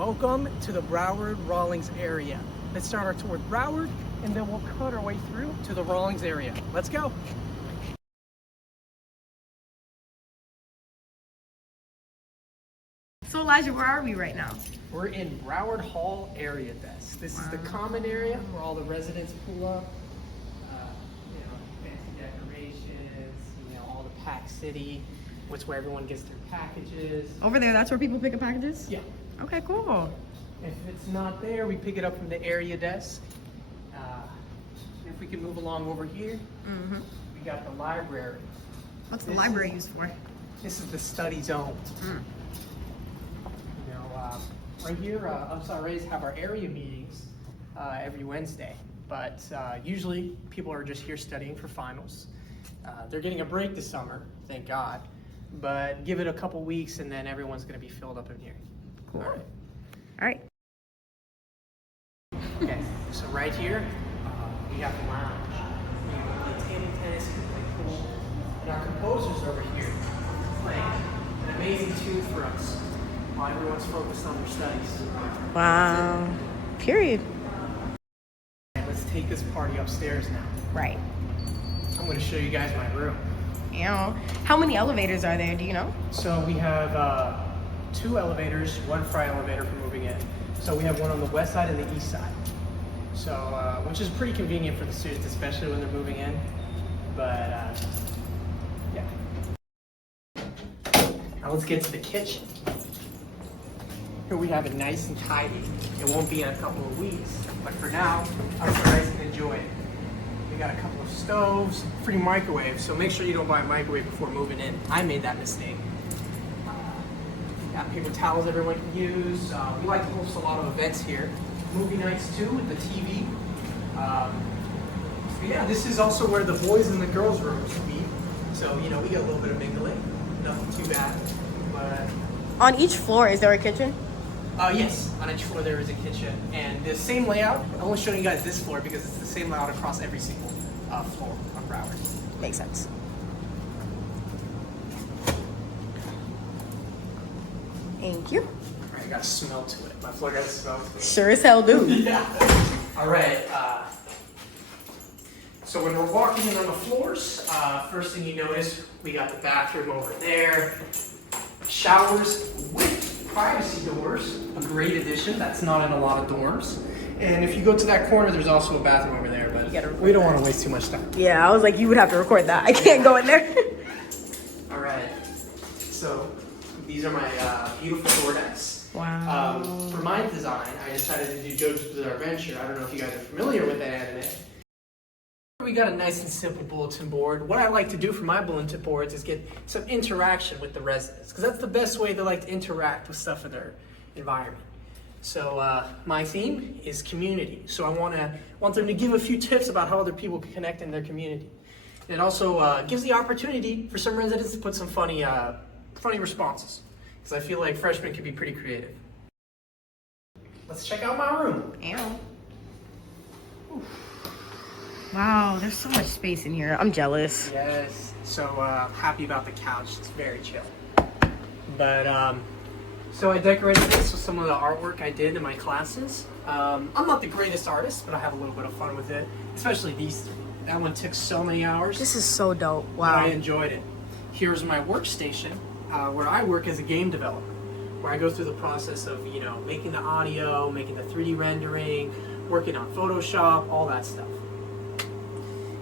Welcome to the Broward Rawlings Area. Let's start our tour with Broward, and then we'll cut our way through to the Rawlings Area. Let's go. So Elijah, where are we right now? We're in Broward Hall area desk. This is the common area where all the residents pull up. Fancy decorations, all the Pack City, which where everyone gets their packages. Over there, that's where people pick up packages? Yeah. Okay, cool. If it's not there, we pick it up from the area desk. If we can move along over here, we got the library. What's the library used for? This is the study zone. Right here, Rays have our area meetings every Wednesday, but usually people are just here studying for finals. They're getting a break this summer, thank God, but give it a couple weeks and then everyone's going to be filled up in here. Cool. All right. Okay, so right here, we got the lounge. We play table tennis, we play pool, and our composers over here playing an amazing tune for us while everyone's focused on their studies. Wow. Period. And let's take this party upstairs now. Right. I'm going to show you guys my room. How many elevators are there? Do you know? So we have 2 elevators, 1 fry elevator for moving in. So we have one on the west side and the east side. So, which is pretty convenient for the students, especially when they're moving in. But, yeah. Now let's get to the kitchen. Here we have it nice and tidy. It won't be in a couple of weeks, but for now, I'm sure you guys can enjoy it. We got a couple of stoves, free microwaves, so make sure you don't buy a microwave before moving in. I made that mistake. Got paper towels everyone can use. We like to host a lot of events here. Movie nights too with the TV. So yeah, this is also where the boys and the girls rooms meet. So, we get a little bit of mingling. Nothing too bad. But On each floor, is there a kitchen? yes, on each floor there is a kitchen. And the same layout, I'm only showing you guys this floor because it's the same layout across every single floor on Broward. Makes sense. Thank you. All right, I got a smell to it. My floor got a smell to it. Sure as hell do. Yeah. All right. So when we're walking in on the floors, first thing you notice, we got the bathroom over there. Showers with privacy doors, a great addition. That's not in a lot of dorms. And if you go to that corner, there's also a bathroom over there, but we don't want to waste too much time. Yeah, I was like, you would have to record that. I can't go in there. All right. So these are my beautiful door decks. Wow. For my design, I decided to do JoJo's Bizarre Adventure. I don't know if you guys are familiar with that anime. We got a nice and simple bulletin board. What I like to do for my bulletin boards is get some interaction with the residents, because that's the best way they like to interact with stuff in their environment. So my theme is community. So I want them to give a few tips about how other people can connect in their community. And it also gives the opportunity for some residents to put some funny responses, because I feel like freshmen can be pretty creative. Let's check out my room. Ew. Wow, there's so much space in here. I'm jealous. Yes. So happy about the couch. It's very chill. But so I decorated this with some of the artwork I did in my classes. I'm not the greatest artist, but I have a little bit of fun with it, especially these 3. That one took so many hours. This is so dope. But Wow. I enjoyed it. Here's my workstation, where I work as a game developer, where I go through the process of, making the audio, making the 3D rendering, working on Photoshop, all that stuff.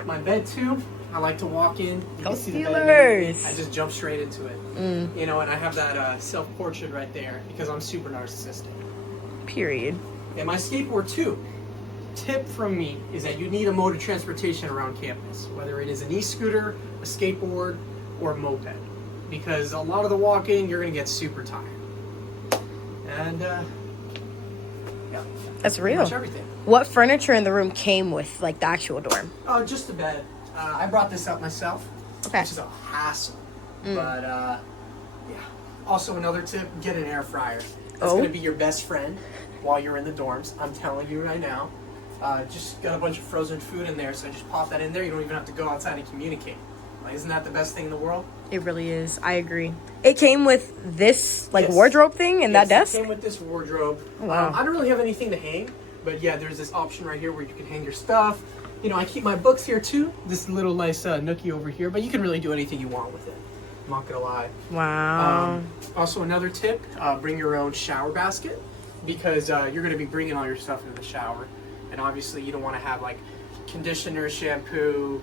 My bed too, I like to walk in. Go see the bed Steelers! I just jump straight into it. And I have that self-portrait right there because I'm super narcissistic. Period. And my skateboard too. Tip from me is that you need a mode of transportation around campus, whether it is an e-scooter, a skateboard, or a moped, because a lot of the walking you're gonna get super tired. And yeah, That's real. pretty much everything. What furniture in the room came with, like, the actual dorm? Oh, just a bed. I brought this up myself, Okay. which is a hassle. But yeah. Also, another tip: get an air fryer. That's gonna be your best friend while you're in the dorms. I'm telling you right now. Just got a bunch of frozen food in there, so just pop that in there. You don't even have to go outside and communicate. Like, isn't that the best thing in the world? It really is. I agree. It came with this Yes. wardrobe thing and that desk? It came with this wardrobe. Wow. I don't really have anything to hang, but yeah, there's this option right here where you can hang your stuff. You know, I keep my books here too. This little nice nookie over here, but you can really do anything you want with it. I'm not gonna lie. Wow. Also, another tip: bring your own shower basket, because you're gonna be bringing all your stuff into the shower, and obviously you don't want to have like conditioner, shampoo,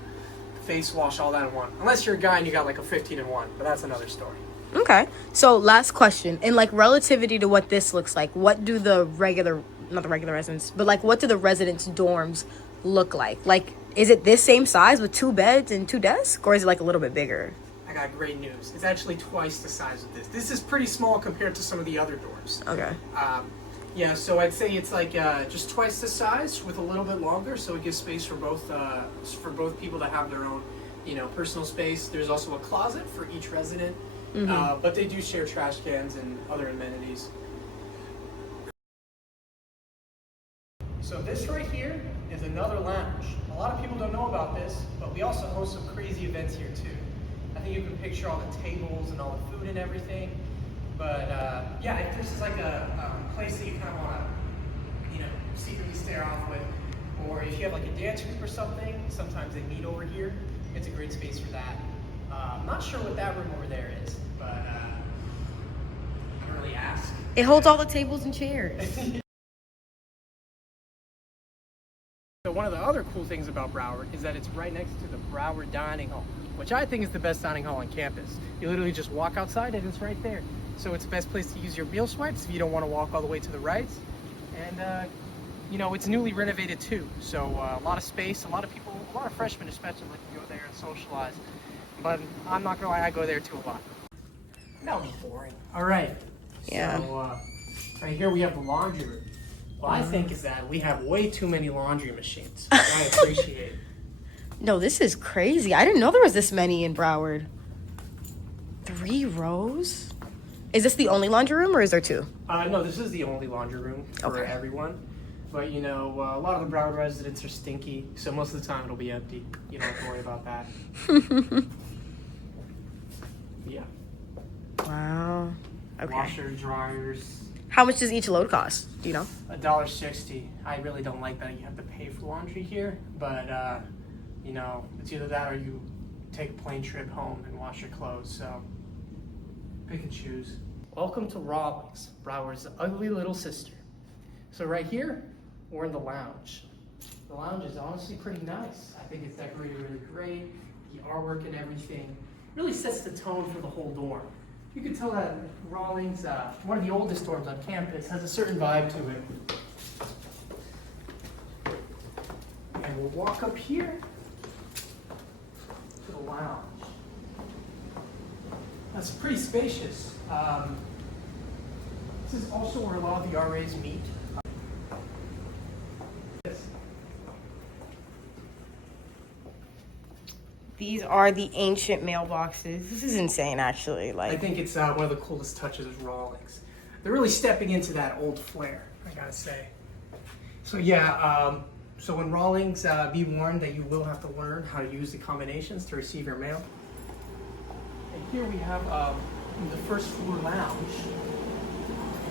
face wash, all that in one. Unless you're a guy and you got like a 15-in-1, but that's another story. Okay. So last question. In like relativity to what this looks like, what do the regular, not the regular residents, but like what do the residents' dorms look like? Like, is it this same size with 2 beds and 2 desks, or is it like a little bit bigger? I got great news. It's actually twice the size of this. This is pretty small compared to some of the other dorms. Okay. Yeah, so I'd say it's like just twice the size with a little bit longer, so it gives space for both people to have their own, you know, personal space. There's also a closet for each resident, but they do share trash cans and other amenities. So this right here is another lounge. A lot of people don't know about this, but we also host some crazy events here too. I think you can picture all the tables and all the food and everything. But yeah, if this is like a place that you kind of want to, you know, secretly stare off with, or if you have like a dance group or something, sometimes they meet over here. It's a great space for that. I'm not sure what that room over there is, but I don't really ask. It holds all the tables and chairs. So one of the other cool things about Broward is that it's right next to the Broward Dining Hall, which I think is the best dining hall on campus. You literally just walk outside and it's right there. So it's the best place to use your meal swipes if you don't want to walk all the way to the Reitz. And you know, it's newly renovated too. So a lot of space, a lot of people, a lot of freshmen especially like to go there and socialize. But I'm not gonna lie, I go there too a lot. That would be boring. All right. Yeah. So right here we have the laundry room. What I think is that we have way too many laundry machines. I appreciate it. No, this is crazy. I didn't know there was this many in Broward. 3 rows? Is this the only laundry room or is there 2? No, this is the only laundry room for Okay. everyone. But you know, a lot of the Broward residents are stinky, so most of the time it'll be empty. You don't have to worry about that. Yeah. Wow. Okay. Washer, dryers, How much does each load cost? Do you know? $1.60. I really don't like that you have to pay for laundry here, but you know, it's either that or you take a plane trip home and wash your clothes. So pick and choose. Welcome to Rawlings, Broward's ugly little sister. So right here, we're in the lounge. The lounge is honestly pretty nice. I think it's decorated really great. The artwork and everything really sets the tone for the whole dorm. You can tell that Rawlings, one of the oldest dorms on campus, has a certain vibe to it. And we'll walk up here to the lounge. That's pretty spacious. This is also where a lot of the RAs meet. These are the ancient mailboxes. This is insane, actually. I Like, think it's one of the coolest touches of Rawlings. They're really stepping into that old flair, I gotta say. So yeah, so in Rawlings, be warned that you will have to learn how to use the combinations to receive your mail. And here we have the first floor lounge.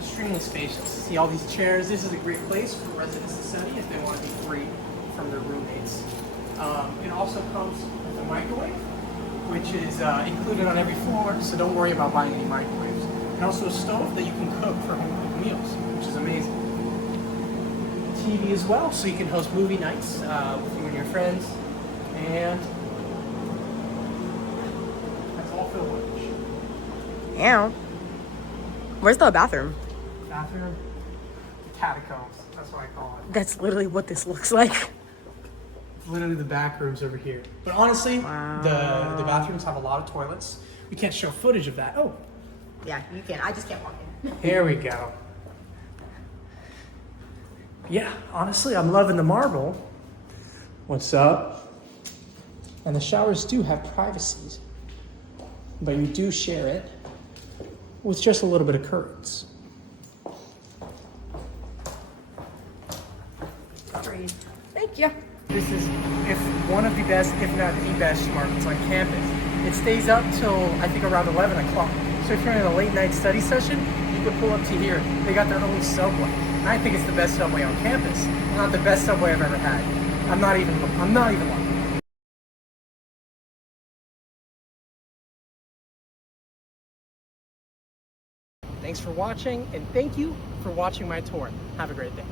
Extremely spacious. See all these chairs. This is a great place for residents to study if they want to be free from their roommates. It also comes with a microwave, which is included on every floor, so don't worry about buying any microwaves. And also a stove that you can cook for home-cooked meals, which is amazing. TV as well, so you can host movie nights with you and your friends. And that's all for the lunch. yeah. Where's the bathroom? Bathroom, catacombs, that's what I call it. That's literally what this looks like. Literally the back rooms over here. But honestly, Wow. the bathrooms have a lot of toilets. We can't show footage of that. Oh, Yeah, you can. I just can't walk in. here we go. Yeah, honestly, I'm loving the marble. What's up? And the showers do have privacy, but you do share it with just a little bit of curtains. Thank you. This is if one of the best, if not the best, markets on campus. It stays up till I think around 11 o'clock. So if you're in a late night study session, you can pull up to here. They got their own subway. And I think it's the best subway on campus. Not the best subway I've ever had. I'm not even lying. Thanks for watching, and thank you for watching my tour. Have a great day.